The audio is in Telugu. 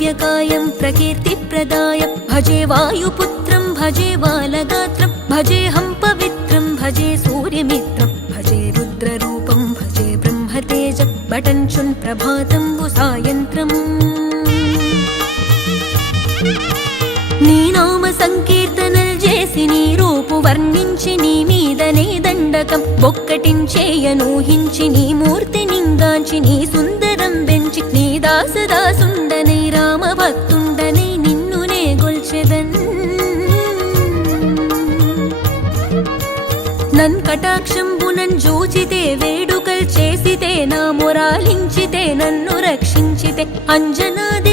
दिव्यकायं प्रकीर्तिप्रदाय भजे वायुपुत्रं भजे बालगात्रं भजेऽहं पवित्रं भजे सूर्यमित्रं भजे रुद्ररूपं भजे ब्रह्मतेजं बटञ्चुन् प्रभातं सायन्त्रम् నీ నామ సంకీర్తనలు చేసి నీ రూపు వర్ణించి నీ మీదనే దండకం ఒక్కటించేయనూహించి నీ మూర్తి నింగాంచి నీ సుందరం పెంచి నీ దాసదాసుండనై రామభక్తుండనై నిన్నునే గొల్చెదన్ నన్ కటాక్షంబునన్ జూచితే వేడుకల్ చేసితే నా మొరాలించితే నన్ను రక్షించితే అంజనాది